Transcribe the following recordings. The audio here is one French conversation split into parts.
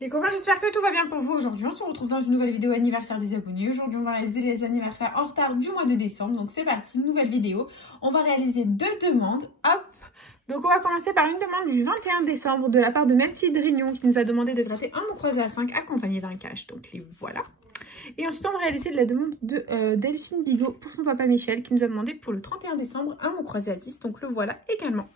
Les copains, j'espère que tout va bien pour vous. Aujourd'hui, on se retrouve dans une nouvelle vidéo anniversaire des abonnés. Aujourd'hui, on va réaliser les anniversaires en retard du mois de décembre. Donc, c'est parti, une nouvelle vidéo. On va réaliser 2 demandes. Hop. Donc, on va commencer par une demande du 21 décembre de la part de Même Petite Drignon qui nous a demandé de gratter un mot croisé à 5 accompagné d'un cash. Donc, les voilà. Et ensuite, on va réaliser la demande de Delphine Bigot pour son papa Michel qui nous a demandé pour le 31 décembre un mot croisé à 10. Donc, le voilà également.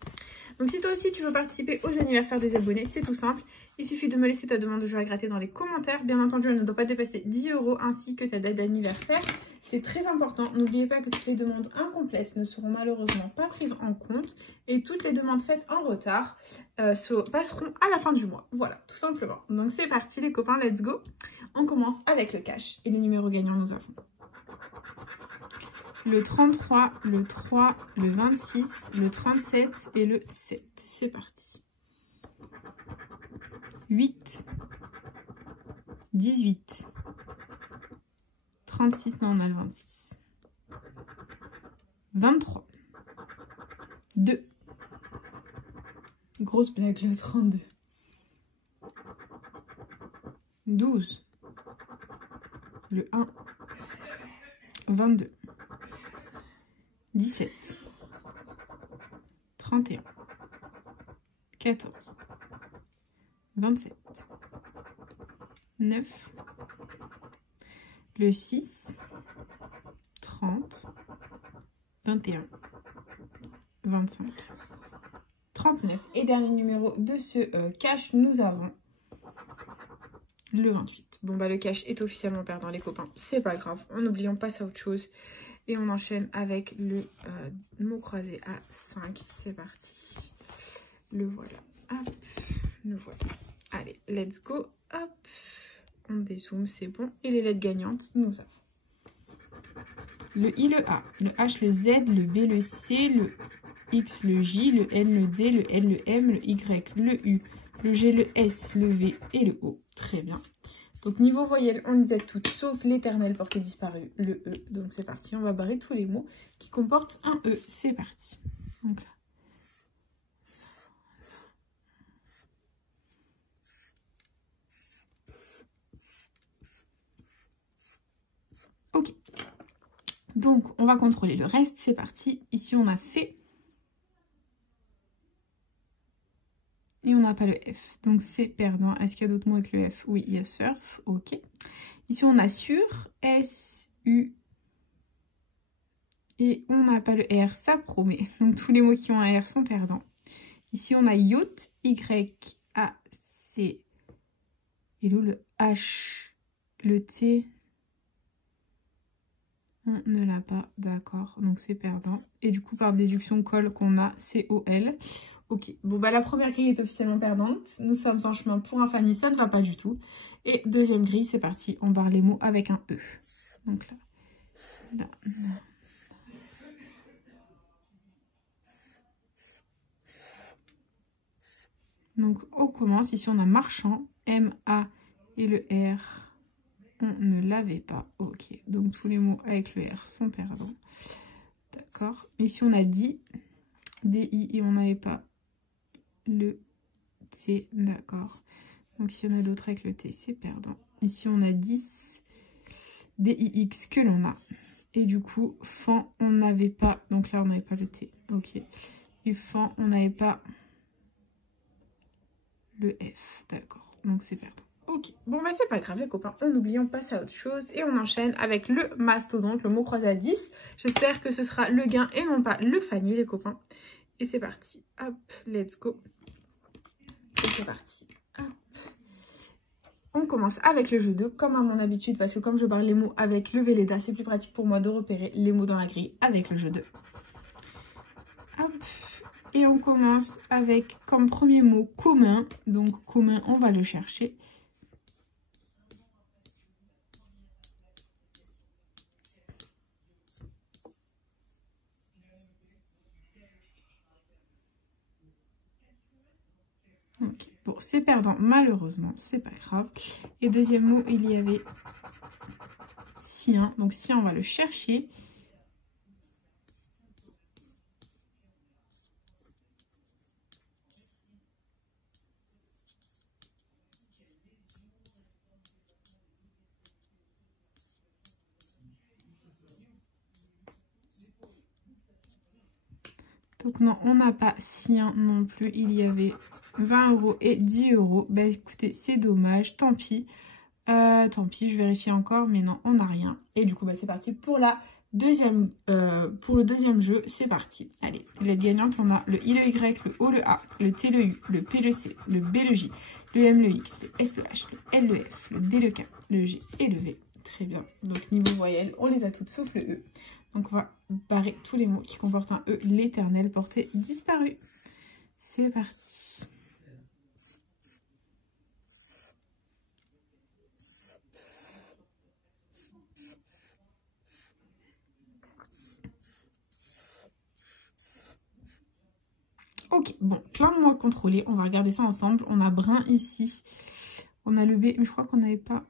Donc si toi aussi tu veux participer aux anniversaires des abonnés, c'est tout simple. Il suffit de me laisser ta demande de jeu à gratter dans les commentaires. Bien entendu, elle ne doit pas dépasser 10 € ainsi que ta date d'anniversaire. C'est très important. N'oubliez pas que toutes les demandes incomplètes ne seront malheureusement pas prises en compte. Et toutes les demandes faites en retard passeront à la fin du mois. Voilà, tout simplement. Donc c'est parti les copains, let's go. On commence avec le cash. Et les numéros gagnants, nous avons le 33, le 3, le 26, le 37 et le 7. C'est parti. 8, 18, 36, non on a le 26. 23, 2, grosse blague le 32. 12, le 1, 22. 17, 31, 14, 27, 9, le 6, 30, 21, 25, 39. Et dernier numéro de ce cash, nous avons le 28. Bon bah le cash est officiellement perdant les copains, c'est pas grave, on n'oublions pas ça autre chose. Et on enchaîne avec le mot croisé à 5. C'est parti. Le voilà. Hop. Le voilà. Allez, let's go. Hop. On dézoome, c'est bon. Et les lettres gagnantes, nous avons le I, le A, le H, le Z, le B, le C, le X, le J, le N, le D, le L, le M, le Y, le U, le G, le S, le V et le O. Très bien. Donc, niveau voyelle, on les a toutes, sauf l'éternel porté disparu, le E. Donc, c'est parti. On va barrer tous les mots qui comportent un E. C'est parti. Donc, là. Ok. Donc, on va contrôler le reste. C'est parti. Ici, on a fait. Et on n'a pas le F. Donc, c'est perdant. Est-ce qu'il y a d'autres mots avec le F? Oui, il y a surf. Ok. Ici, on a sur. S, U. Et on n'a pas le R. Ça promet. Donc, tous les mots qui ont un R sont perdants. Ici, on a yacht. Y, A, C. Et là, le H. Le T. On ne l'a pas. D'accord. Donc, c'est perdant. Et du coup, par déduction, col qu'on a, C-O-L. Ok, bon bah la première grille est officiellement perdante. Nous sommes en chemin pour un Fanny, ça ne va pas du tout. Et deuxième grille, c'est parti, on barre les mots avec un E. Donc là, là. Donc on commence, ici on a marchand, M, A et le R. On ne l'avait pas, ok. Donc tous les mots avec le R sont perdants. D'accord, ici on a dit, DI et on n'avait pas le T, d'accord. Donc, s'il y en a d'autres avec le T, c'est perdant. Ici, on a 10 DIX que l'on a. Et du coup, fan, on n'avait pas. Donc là, on n'avait pas le T. Ok. Et fan, on n'avait pas le F. D'accord. Donc, c'est perdant. Ok. Bon, bah, c'est pas grave, les copains. On n'oublions pas ça autre chose. Et on enchaîne avec le mastodonte, le mot croisé à 10. J'espère que ce sera le gain et non pas le Fanny, les copains. Et c'est parti. Hop, let's go. Et c'est parti. Hop. On commence avec le jeu 2, comme à mon habitude, parce que comme je barre les mots avec le Velleda, c'est plus pratique pour moi de repérer les mots dans la grille avec le jeu 2. Hop. Et on commence avec comme premier mot commun. Donc commun, on va le chercher. Ok, bon, c'est perdant, malheureusement, c'est pas grave. Et deuxième mot, il y avait sien. Donc sien, on va le chercher. Donc non, on n'a pas sien non plus. Il y avait 20 € et 10 €. Bah écoutez, c'est dommage, tant pis. Tant pis, je vérifie encore, mais non, on n'a rien. Et du coup, bah, c'est parti pour la deuxième, pour le deuxième jeu. C'est parti. Allez, les gagnantes, on a le I, le Y, le O, le A, le T, le U, le P, le C, le B, le J, le M, le X, le S, le H, le L, le F, le D, le K, le G et le V. Très bien. Donc, niveau voyelle, on les a toutes sauf le E. Donc, on va barrer tous les mots qui comportent un E, l'éternel, porté disparu. C'est parti. Ok, bon, plein de mots à contrôler. On va regarder ça ensemble. On a brun ici. On a le B, mais je crois qu'on n'avait pas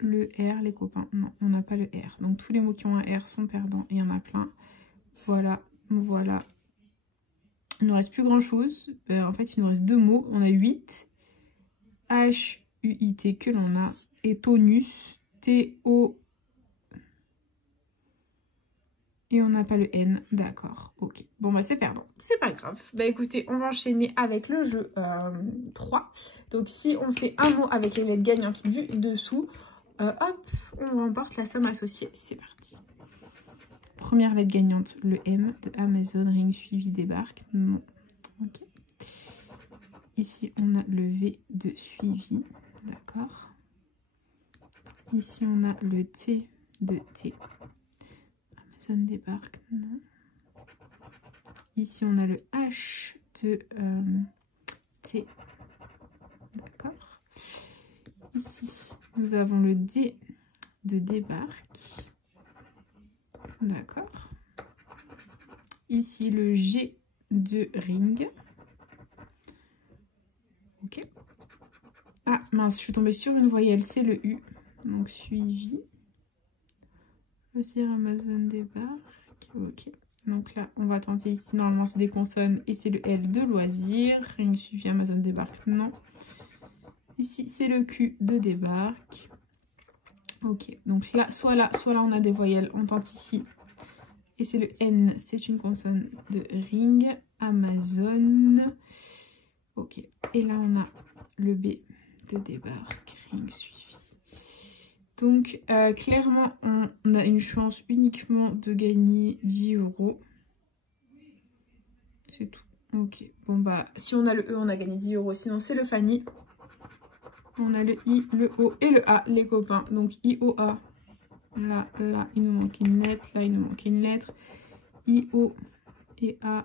le R, les copains. Non, on n'a pas le R. Donc, tous les mots qui ont un R sont perdants. Il y en a plein. Voilà, voilà. Il ne nous reste plus grand-chose. En fait, il nous reste deux mots. On a 8. H-U-I-T que l'on a. Et tonus. T-O... Et on n'a pas le N, d'accord, ok. Bon, bah c'est perdant, c'est pas grave. Bah écoutez, on va enchaîner avec le jeu 3. Donc si on fait un mot avec les lettres gagnantes du dessous, hop, on remporte la somme associée. C'est parti. Première lettre gagnante, le M de Amazon, ring suivi débarque. Non, ok. Ici, on a le V de suivi, d'accord. Ici, on a le T de T. Débarque, non. Ici, on a le H de T. D'accord. Ici, nous avons le D de débarque. D'accord. Ici, le G de ring. Ok. Ah, mince, je suis tombée sur une voyelle, c'est le U. Donc, suivi. Loisir Amazon débarque. Ok. Donc là, on va tenter ici. Normalement, c'est des consonnes et c'est le L de loisir. Ring suivi Amazon débarque. Non. Ici, c'est le Q de débarque. Ok. Donc là, soit là, on a des voyelles. On tente ici. Et c'est le N. C'est une consonne de ring. Amazon. Ok. Et là, on a le B de débarque. Ring suivi. Donc, clairement, on a une chance uniquement de gagner 10 €. C'est tout. Ok. Bon, bah, si on a le E, on a gagné 10 €. Sinon, c'est le Fanny. On a le I, le O et le A, les copains. Donc, I, O, A. Là, il nous manque une lettre. Là, il nous manque une lettre. I, O et A.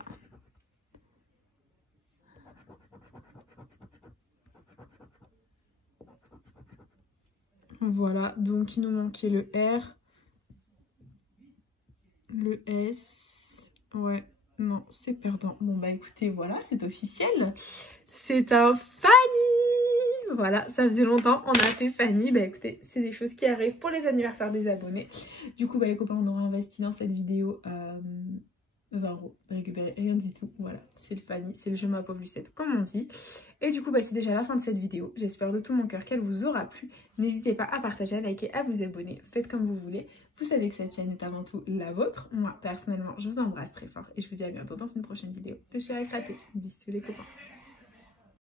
Voilà, donc il nous manquait le R, le S, ouais, non, c'est perdant. Bon, bah écoutez, voilà, c'est officiel. C'est un Fanny. Voilà, ça faisait longtemps, on a fait Fanny. Bah écoutez, c'est des choses qui arrivent pour les anniversaires des abonnés. Du coup, bah les copains, on aura investi dans cette vidéo 20 €, récupérer rien du tout. Voilà, c'est le Fanny, c'est le jeu ma pauvre Lucette, comme on dit. Et du coup, bah, c'est déjà la fin de cette vidéo. J'espère de tout mon cœur qu'elle vous aura plu. N'hésitez pas à partager, à liker, à vous abonner. Faites comme vous voulez. Vous savez que cette chaîne est avant tout la vôtre. Moi, personnellement, je vous embrasse très fort. Et je vous dis à bientôt dans une prochaine vidéo de Chérie Éclatée. Bisous les copains.